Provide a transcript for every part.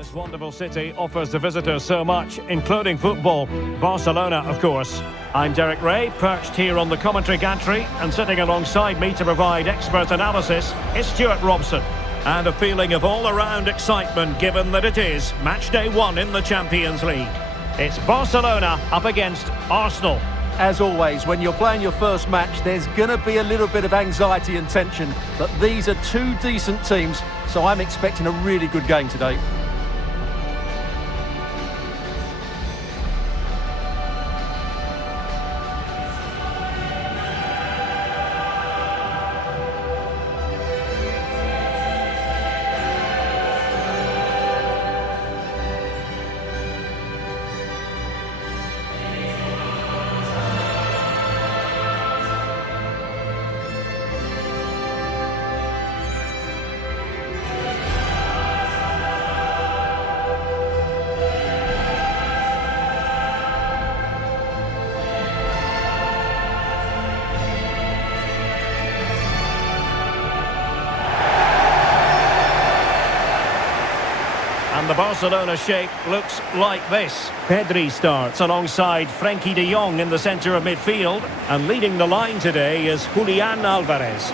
This wonderful city offers the visitors so much, including football. Barcelona, of course. I'm Derek Ray, perched here on the commentary gantry, and sitting alongside me to provide expert analysis is Stuart Robson. And a feeling of all-around excitement, given that it is match day 1 in the Champions League. It's Barcelona up against Arsenal. As always, when you're playing your first match, there's going to be a little bit of anxiety and tension. But these are two decent teams, so I'm expecting a really good game today. And the Barcelona shape looks like this. Pedri starts alongside Frenkie de Jong in the centre of midfield. And leading the line today is Julian Alvarez.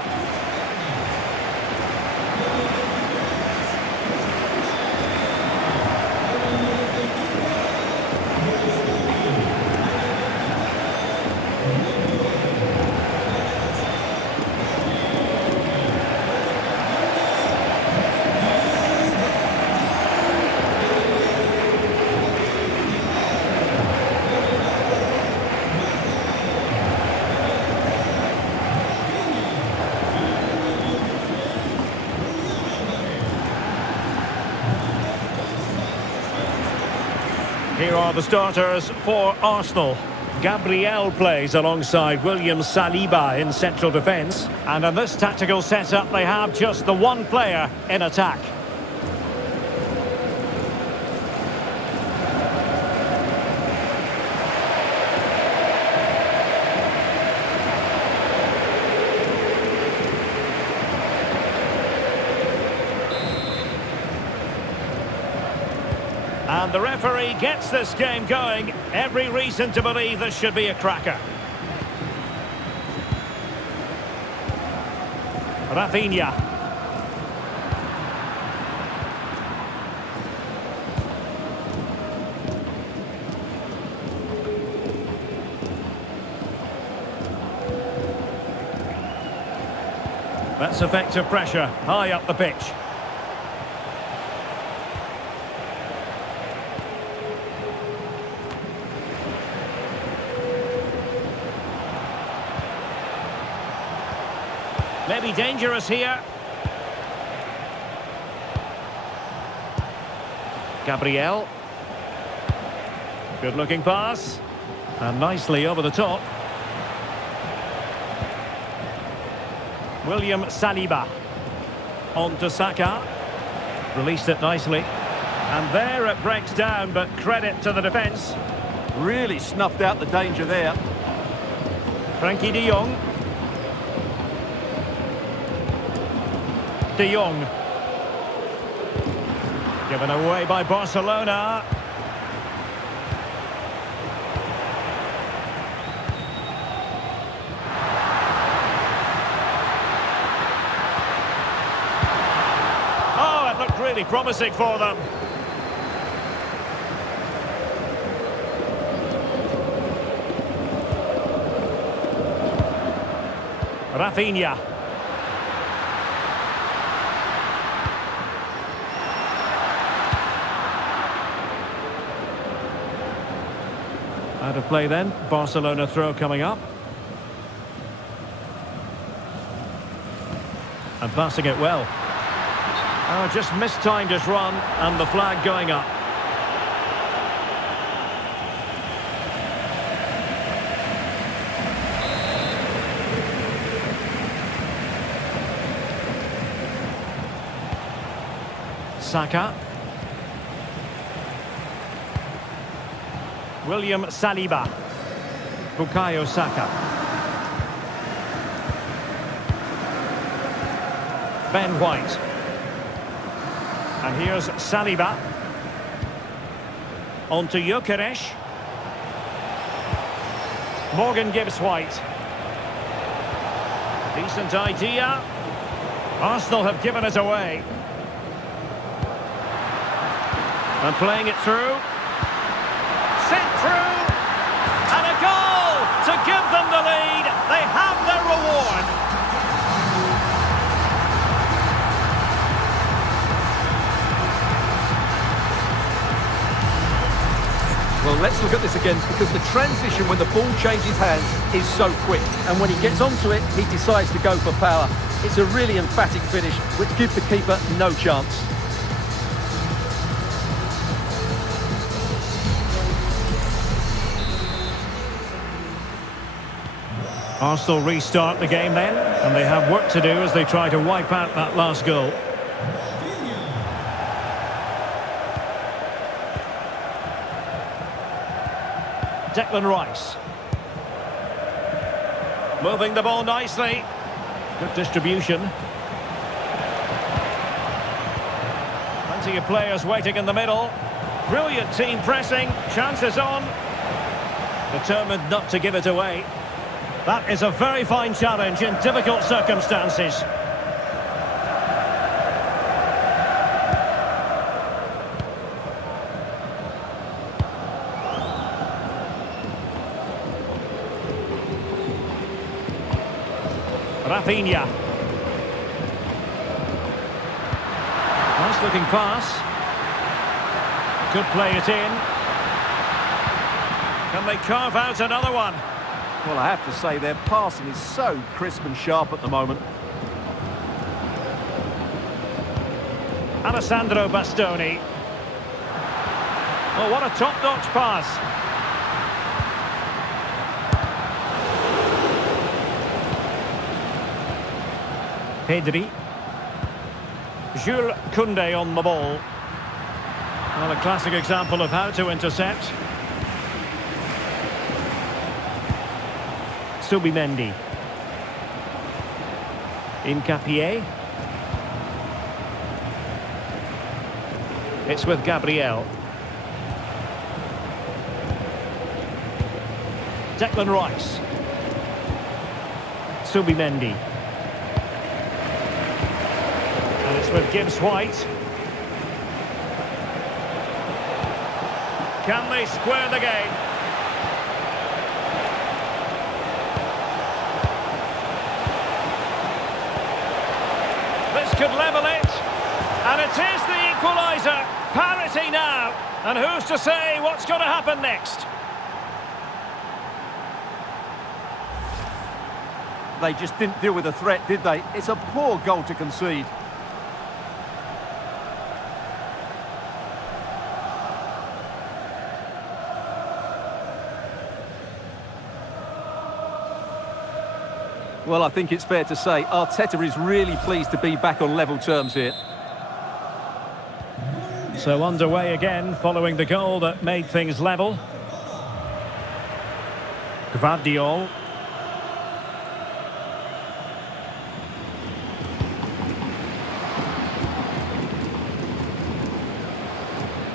Here are the starters for Arsenal. Gabriel plays alongside William Saliba in central defence. And in this tactical setup, they have just the one player in attack. And the referee gets this game going. Every reason to believe this should be a cracker. Rafinha. That's effective pressure, high up the pitch. Maybe dangerous here. Gabriel. Good looking pass. And nicely over the top. William Saliba. On to Saka. Released it nicely. And there it breaks down, but credit to the defence. Really snuffed out the danger there. Frenkie de Jong. De Jong. Given away by Barcelona. Oh, it looked really promising for them. Rafinha. Out of play then, Barcelona throw coming up. And passing it well. Oh, just mistimed his run, and the flag going up. Saka. William Saliba. Bukayo Saka. Ben White. And here's Saliba. On to Gyökeres. Morgan Gibbs-White. Decent idea. Arsenal have given it away. And playing it through. Sent through. And a goal to give them the lead. They have their reward. Well, let's look at this again, because the transition when the ball changes hands is so quick. And when he gets onto it, he decides to go for power. It's a really emphatic finish, which gives the keeper no chance. Arsenal restart the game then, and they have work to do as they try to wipe out that last goal. Declan Rice. Moving the ball nicely. Good distribution. Plenty of players waiting in the middle. Brilliant team pressing. Chances on. Determined not to give it away. That is a very fine challenge in difficult circumstances. Rafinha. Nice looking pass. Could play it in. Can they carve out another one? Well, I have to say their passing is so crisp and sharp at the moment. Alessandro Bastoni. Oh, what a top-notch pass. Pedri. Jules Koundé on the ball. Well, a classic example of how to intercept. Subimendi. Incapié. It's with Gabriel. Declan Rice. Subimendi. And it's with Gibbs-White. Can they square the game? This could level it. And it is the equaliser. Parity now. And who's to say what's going to happen next? They just didn't deal with the threat, did they? It's a poor goal to concede. Well, I think it's fair to say Arteta is really pleased to be back on level terms here. So underway again following the goal that made things level. Gvardiol.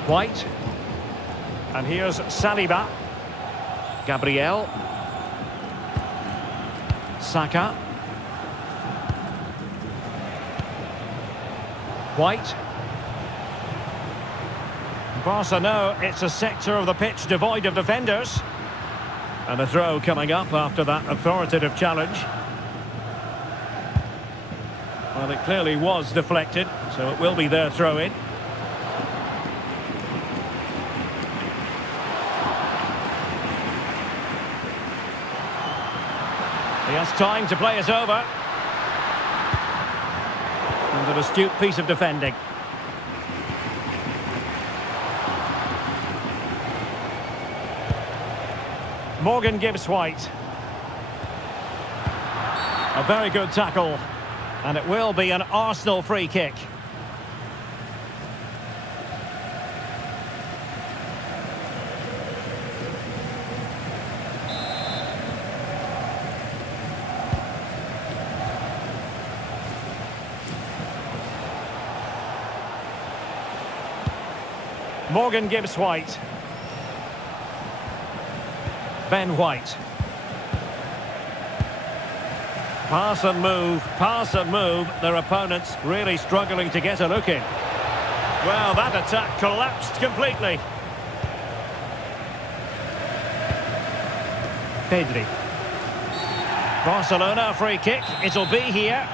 White. And here's Saliba. Gabriel. Saka. White. Barca know it's a sector of the pitch devoid of defenders. And a throw coming up after that authoritative challenge. Well, it clearly was deflected, so it will be their throw-in. He has time to play it over. And an astute piece of defending. Morgan Gibbs-White. A very good tackle. And it will be an Arsenal free kick. Morgan Gibbs-White. Ben White. Pass and move. Their opponents really struggling to get a look in. Well, that attack collapsed completely. Pedri. Barcelona free kick. It'll be here.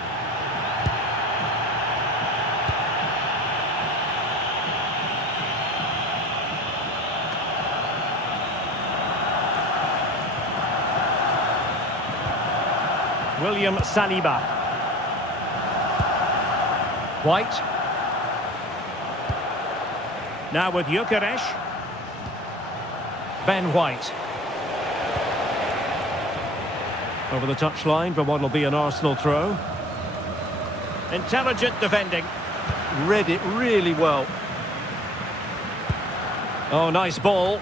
William Saliba. White. Now with Gyökeres. Ben White. Over the touchline for what will be an Arsenal throw. Intelligent defending. Read it really well. Oh, nice ball.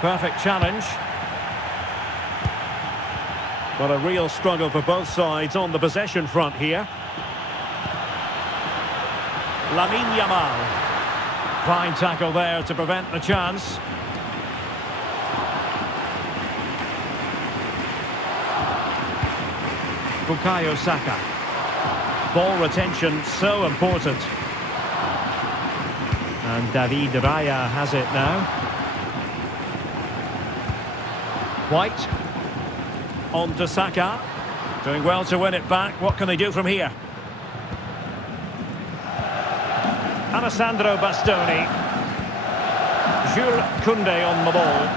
Perfect challenge. But a real struggle for both sides on the possession front here. Yamal. Fine tackle there to prevent the chance. Bukayo Saka. Ball retention so important. And David Raya has it now. White. On to Saka. Doing well to win it back. What can they do from here? Alessandro Bastoni. Jules Koundé on the ball.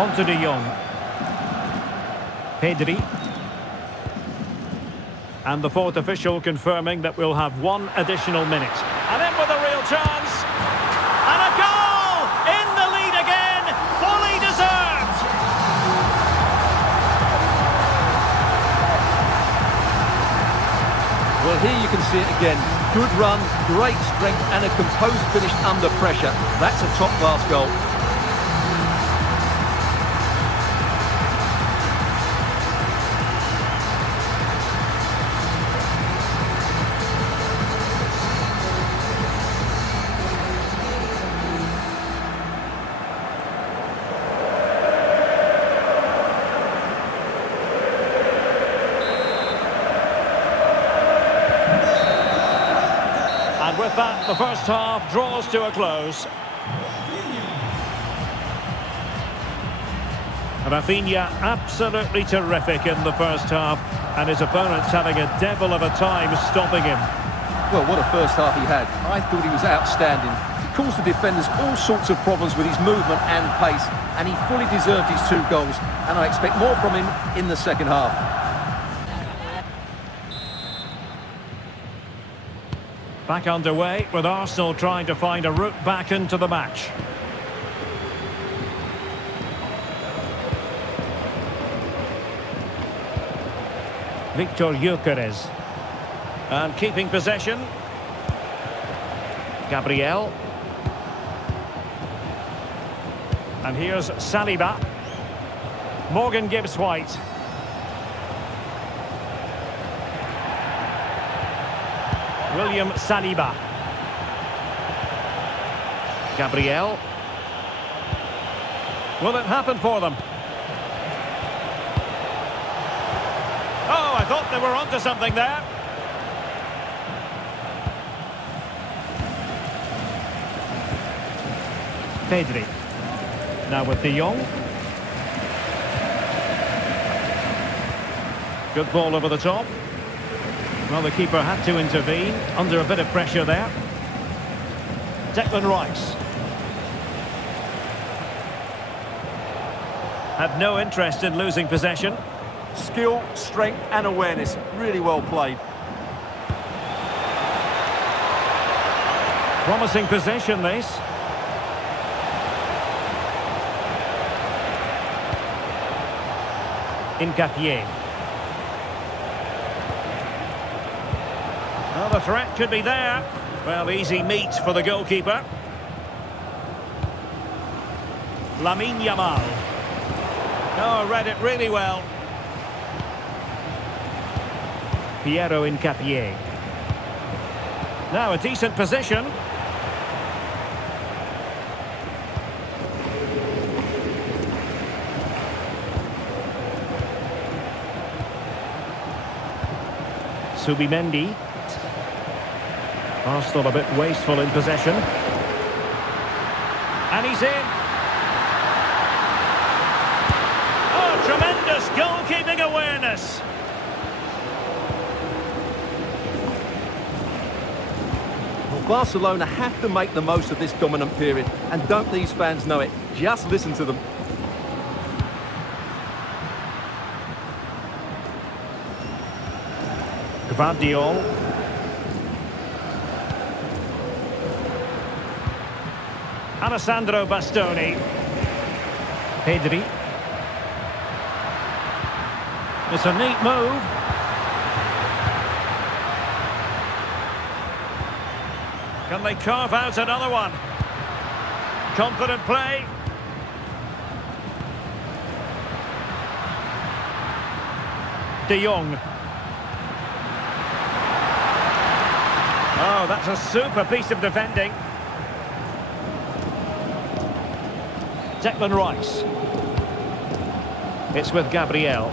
On to De Jong. Pedri. And the fourth official confirming that we'll have one additional minute. And in with a real chance. And a goal! In the lead again. Fully deserved. Well, here you can see it again. Good run, great strength and a composed finish under pressure. That's a top-class goal. And with that, the first half draws to a close. Rafinha absolutely terrific in the first half, and his opponents having a devil of a time stopping him. Well, what a first half he had. I thought he was outstanding. He caused the defenders all sorts of problems with his movement and pace, and he fully deserved his 2 goals, and I expect more from him in the second half. Back underway with Arsenal trying to find a route back into the match. Victor Gyökeres. And keeping possession. Gabriel. And here's Saliba. Morgan Gibbs-White. William Saliba. Gabriel. Will it happen for them? Oh, I thought they were onto something there. Pedri. Now with De Jong. Good ball over the top. Well, the keeper had to intervene under a bit of pressure there. Declan Rice. Had no interest in losing possession. Skill, strength and awareness. Really well played. Promising possession, this. Incapié. Well, the threat could be there. Well, easy meat for the goalkeeper. Lamine Yamal. Oh, read it really well. Piero Incapié. Now a decent position. Subimendi. Arsenal a bit wasteful in possession. And he's in. Oh, tremendous goalkeeping awareness. Well, Barcelona have to make the most of this dominant period. And don't these fans know it? Just listen to them. Guardiol. Alessandro Bastoni. Pedri. It's a neat move. Can they carve out another one? Confident play. De Jong. Oh, that's a super piece of defending. Declan Rice. It's with Gabriel.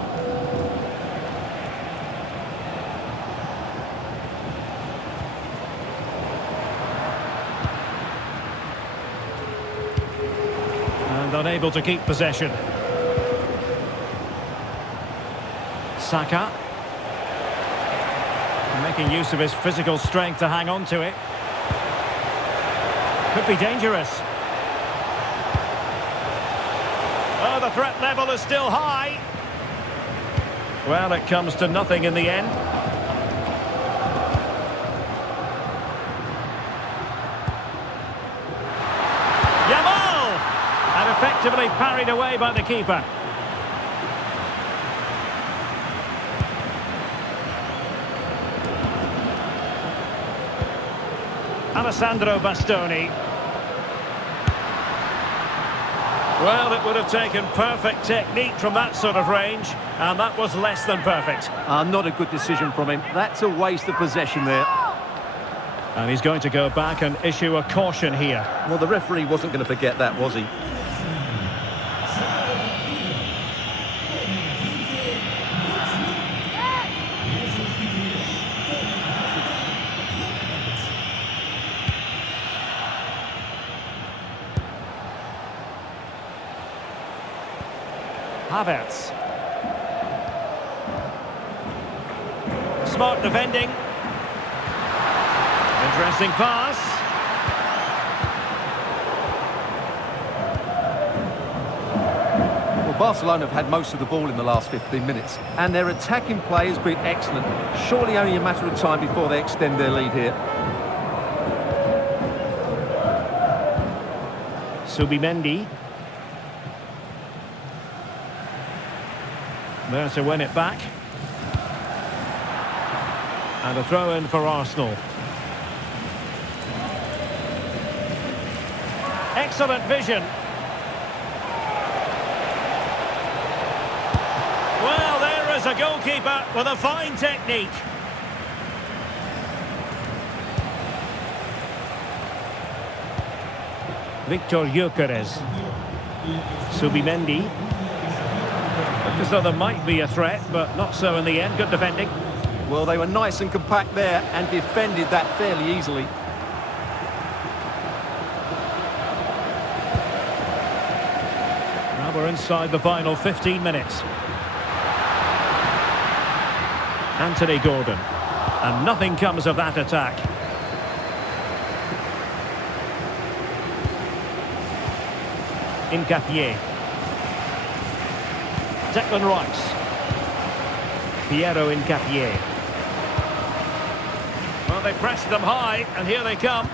And unable to keep possession. Saka. Making use of his physical strength to hang on to it. Could be dangerous. Oh, the threat level is still high. Well, it comes to nothing in the end. Yamal! And effectively parried away by the keeper. Alessandro Bastoni. Well, it would have taken perfect technique from that sort of range, and that was less than perfect. Not a good decision from him. That's a waste of possession there. And he's going to go back and issue a caution here. Well, the referee wasn't going to forget that, was he? Alvarez. Smart defending. Interesting pass. Well, Barcelona have had most of the ball in the last 15 minutes, and their attacking play has been excellent. Surely only a matter of time before they extend their lead here. Subimendi. There to win it back. And a throw in for Arsenal. Excellent vision. Well, there is a goalkeeper with a fine technique. Victor Gyökeres. Subimendi. Looked as though there might be a threat, but not so in the end. Good defending. Well, they were nice and compact there and defended that fairly easily. Now we're inside the final 15 minutes. Anthony Gordon. And nothing comes of that attack. Incapié. Declan Rice. Piero Incapié. Well, they pressed them high, and here they come.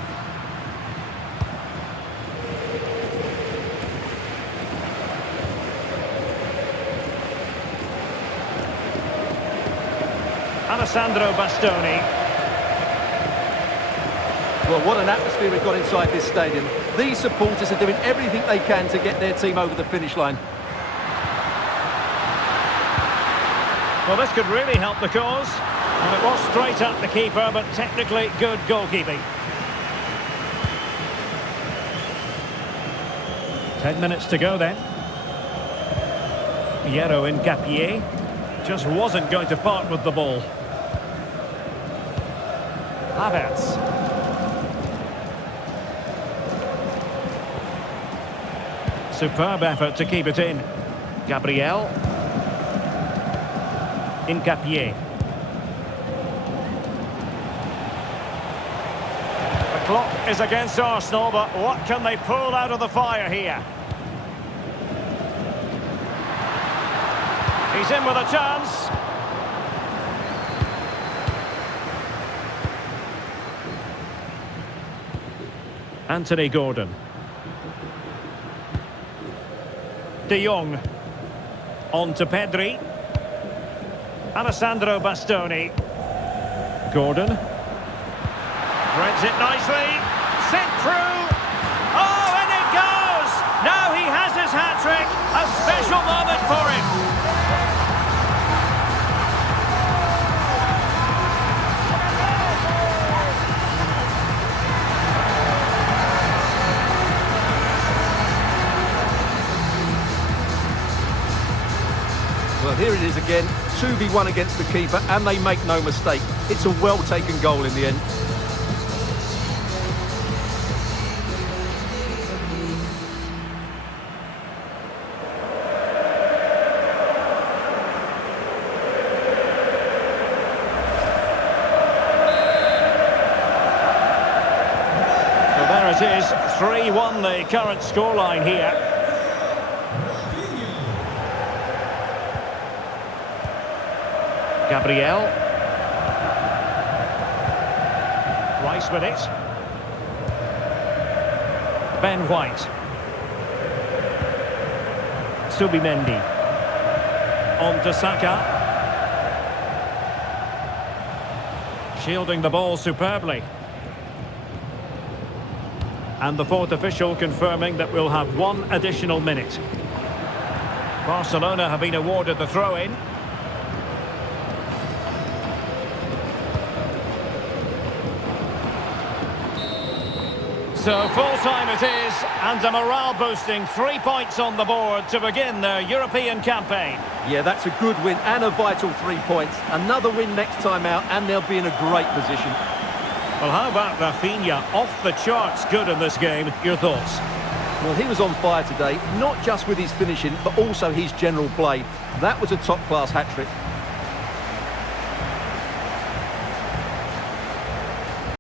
Alessandro Bastoni. Well, what an atmosphere we've got inside this stadium. These supporters are doing everything they can to get their team over the finish line. Well, this could really help the cause. And it was straight at the keeper, but technically good goalkeeping. 10 minutes to go then. Piero in Gapier just wasn't going to part with the ball. Alvarez. Superb effort to keep it in. Gabriel. In Gapier. The clock is against Arsenal, but what can they pull out of the fire here? He's in with a chance. Anthony Gordon. De Jong. On to Pedri. Alessandro Bastoni. Gordon. Threads it nicely. Sent through. Oh, and it goes! Now he has his hat-trick. A special moment for him. Well, here it is again, 2v1 against the keeper, and they make no mistake. It's a well-taken goal in the end. So there it is, 3-1 the current scoreline here. Gabriel. Rice with it. Ben White. Subimendi. On to Saka. Shielding the ball superbly. And the fourth official confirming that we'll have one additional minute. Barcelona have been awarded the throw-in. So full-time it is, and a morale-boosting 3 points on the board to begin their European campaign. Yeah, that's a good win and a vital 3 points. Another win next time out, and they'll be in a great position. Well, how about Rafinha? Off the charts good in this game. Your thoughts? Well, he was on fire today, not just with his finishing, but also his general play. That was a top-class hat-trick.